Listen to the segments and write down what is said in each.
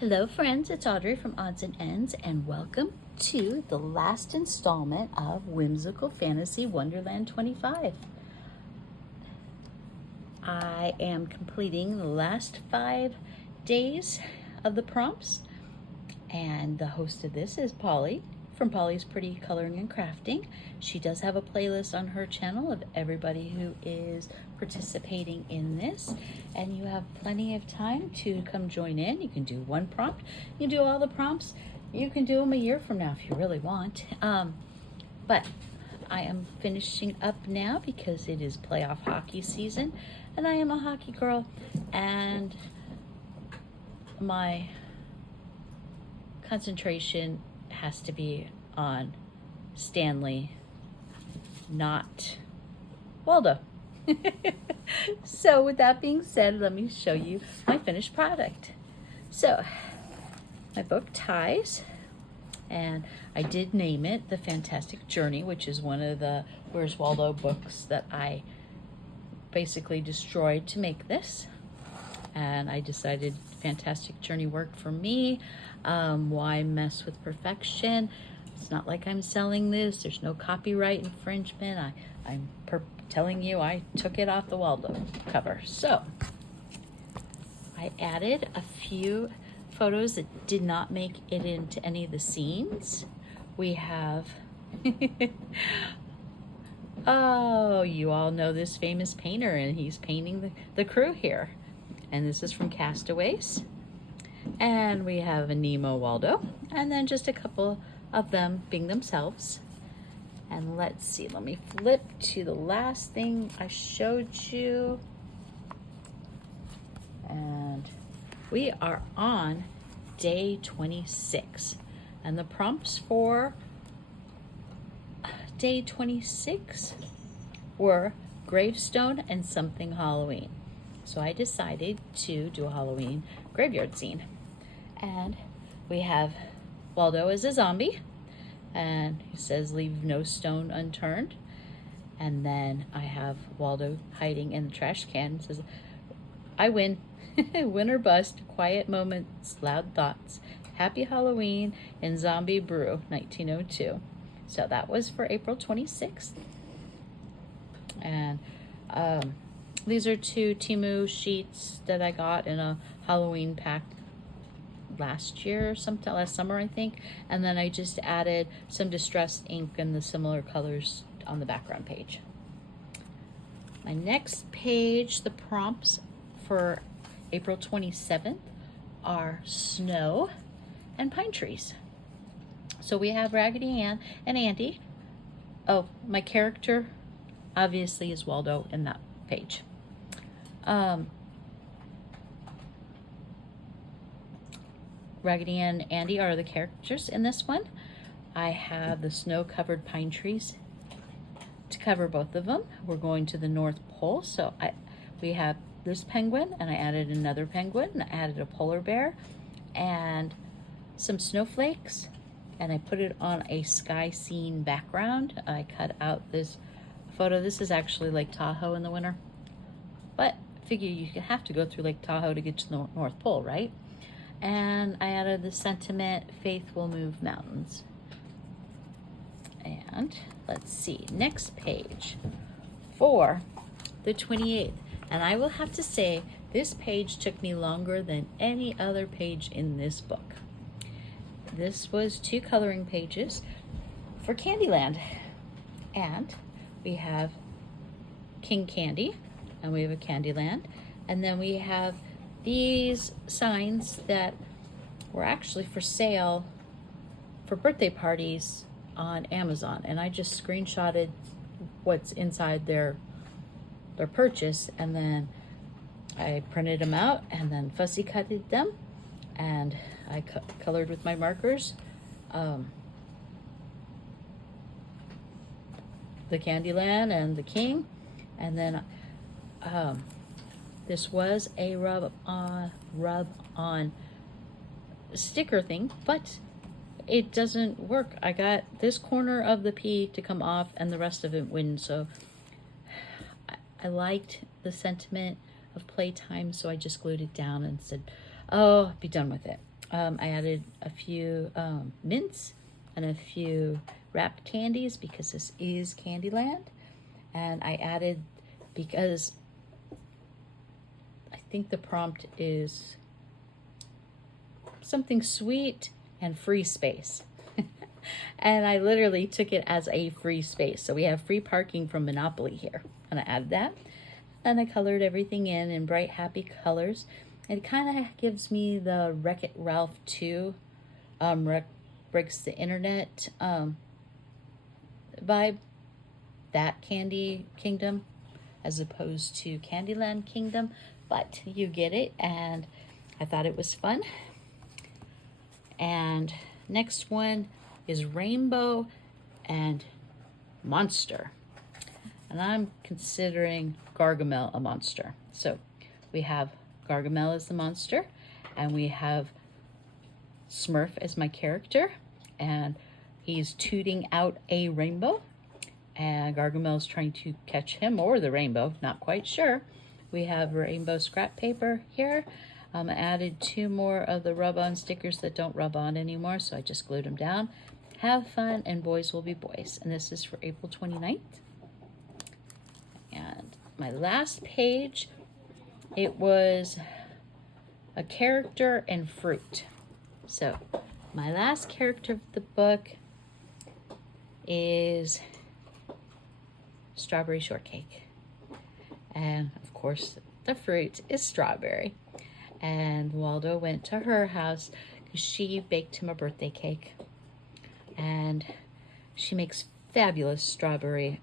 Hello friends, it's Audrey from Odds and Ends, and welcome to the last installment of Whimsical Fantasy Wonderland 25. I am completing the last 5 days of the prompts, and the host of this is Polly from Polly's Pretty Coloring and Crafting. She does have a playlist on her channel of everybody who is participating in this, and you have plenty of time to come join in. You can do one prompt, you can do all the prompts, you can do them a year from now if you really want. But I am finishing up now because it is playoff hockey season, and I am a hockey girl, and my concentration has to be on Stanley, not Waldo. So with that being said, let me show you my finished product. So my book ties, and I did name it The Fantastic Journey, which is one of the Where's Waldo books that I basically destroyed to make this. And I decided Fantastic Journey worked for me. Why mess with perfection? It's not like I'm selling this. There's no copyright infringement. I'm telling you I took it off the Waldo cover. So I added a few photos that did not make it into any of the scenes. We have oh, you all know this famous painter, and he's painting the crew here. And this is from Castaways. And we have a Nemo Waldo, and then just a couple of them being themselves. And let's see, let me flip to the last thing I showed you. And we are on day 26. And the prompts for day 26 were gravestone and something Halloween. So I decided to do a Halloween graveyard scene. And we have Waldo as a zombie, and he says, "Leave no stone unturned." And then I have Waldo hiding in the trash can and says, "I win." Win or bust, quiet moments, loud thoughts, happy Halloween, and zombie brew, 1902. So that was for April 26th. And these are 2 Temu sheets that I got in a Halloween pack last year, sometime last summer, I think. And then I just added some distressed ink and the similar colors on the background page. My next page, the prompts for April 27th are snow and pine trees. So we have Raggedy Ann and Andy. Oh, my character obviously is Waldo in that page. Raggedy Ann and Andy are the characters in this one. I have the snow-covered pine trees to cover both of them. We're going to the North Pole, so we have this penguin, and I added another penguin, and I added a polar bear and some snowflakes, and I put it on a sky scene background. I cut out this photo. This is actually Lake Tahoe in the winter, but figure you have to go through Lake Tahoe to get to the North Pole, right? And I added the sentiment, "Faith will move mountains." And let's see, next page for the 28th. And I will have to say, this page took me longer than any other page in this book. This was 2 coloring pages for Candyland. And we have King Candy, and we have a Candyland. And then we have these signs that were actually for sale for birthday parties on Amazon, and I just screenshotted what's inside their purchase, and then I printed them out and then fussy cutted them, and I colored with my markers the Candyland and the King. And then this was a rub on sticker thing, but it doesn't work. I got this corner of the P to come off and the rest of it wouldn't. So I liked the sentiment of playtime, so I just glued it down and said, oh, be done with it. I added a few mints and a few wrapped candies because this is Candyland. And I added, because I think the prompt is something sweet and free space. And I literally took it as a free space. So we have free parking from Monopoly here. And I added that. And I colored everything in bright, happy colors. It kind of gives me the Wreck-It Ralph 2, Breaks the Internet vibe. That Candy Kingdom as opposed to Candyland Kingdom. But you get it, and I thought it was fun. And next one is Rainbow and Monster. And I'm considering Gargamel a monster. So we have Gargamel as the monster, and we have Smurf as my character, and he's tooting out a rainbow, and Gargamel's trying to catch him or the rainbow, not quite sure. We have rainbow scrap paper here. I added 2 more of the rub-on stickers that don't rub on anymore, so I just glued them down. Have fun, and boys will be boys. And this is for April 29th. And my last page, it was a character and fruit. So my last character of the book is Strawberry Shortcake. And of course, the fruit is strawberry. And Waldo went to her house because she baked him a birthday cake. And she makes fabulous strawberry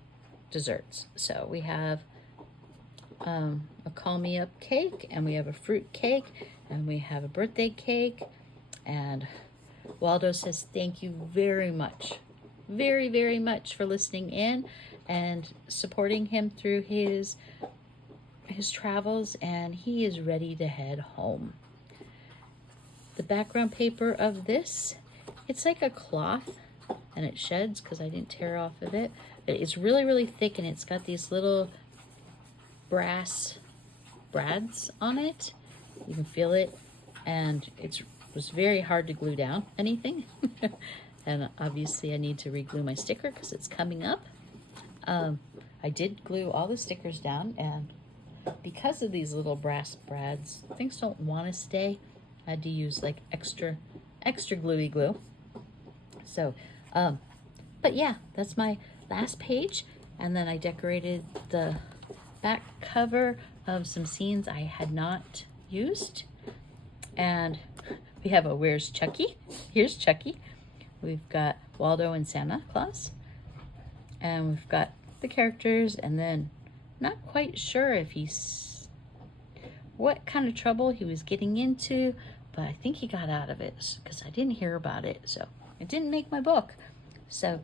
desserts. So we have a call me up cake, and we have a fruit cake, and we have a birthday cake. And Waldo says thank you very much, very, very much for listening in and supporting him through his travels, and he is ready to head home. The background paper of this, it's like a cloth, and it sheds because I didn't tear off of it. But it's really, really thick, and it's got these little brass brads on it. You can feel it, and it was very hard to glue down anything. And obviously I need to re-glue my sticker because it's coming up. I did glue all the stickers down, and because of these little brass brads, things don't want to stay. I had to use like extra gluey glue. So, but yeah, that's my last page. And then I decorated the back cover of some scenes I had not used. And we have a Where's Chucky? Here's Chucky. We've got Waldo and Santa Claus. And we've got the characters, and then not quite sure if what kind of trouble he was getting into, but I think he got out of it because I didn't hear about it. So it didn't make my book. So,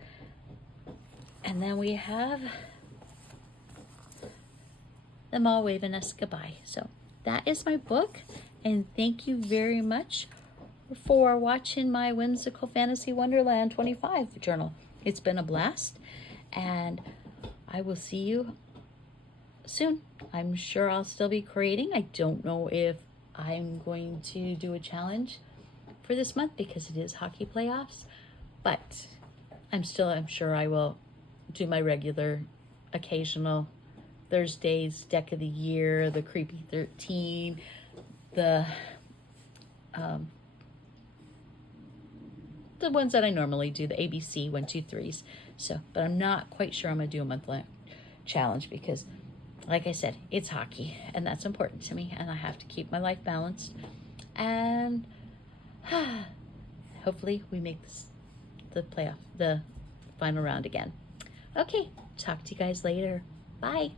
and then we have them all waving us goodbye. So that is my book, and thank you very much for watching my Whimsical Fantasy Wonderland 25 journal. It's been a blast, and I will see you soon. I'm sure I'll still be creating. I don't know if I'm going to do a challenge for this month because it is hockey playoffs, but I'm sure I will do my regular occasional Thursdays deck of the year, the Creepy 13, the ones that I normally do, the ABC 1, 2, 3s. So, but I'm not quite sure I'm gonna do a month-long challenge because, like I said, it's hockey, and that's important to me, and I have to keep my life balanced. And hopefully we make the final round again. Okay, talk to you guys later. Bye.